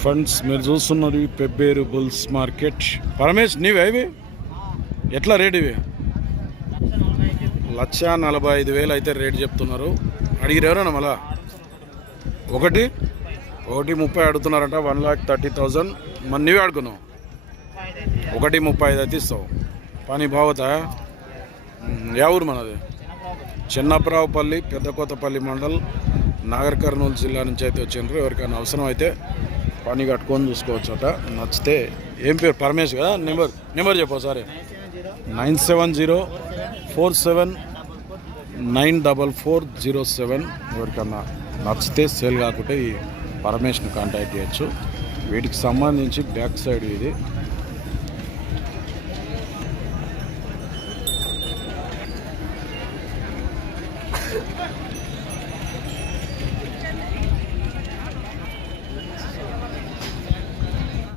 Friends మీరు చూస్తున్నది Pebbair bulls market Paramesh నీవే ఇవి? ఎట్లా రేట్ ఇవి? లక్ష నలభై ఐదు వేలు అయితే రేట్ చెప్తున్నారు. అడిగిరు మళ్ళా? ఒకటి? ఒకటి ముప్పై అడుగుతున్నారంట వన్ ల్యాక్ థర్టీ థౌజండ్. మరి నీవే అడుగున్నావు ఒకటి ముప్పై ఐదు అయితే ఇస్తావు. పని బాగుతా యా ఊరు మనది? చిన్నపరావుపల్లి పెద్దకోతపల్లి మండల్ నాగర్ కర్నూలు జిల్లా నుంచి అయితే వచ్చిండ్రు. ఎవరికైనా అవసరం అయితే పని కట్టుకొని చూసుకోవచ్చట. నచ్చితే ఏం పేరు? పరమేష్ కదా? నెంబర్ నెంబర్ చెప్పు సరే nine seven zero four seven nine double four zero seven ఎవరికన్నా నచ్చితే సేల్ కాకుంటే ఈ పరమేష్ని కాంటాక్ట్ చేయొచ్చు. వీటికి సంబంధించి బ్యాక్ సైడ్ ఇది.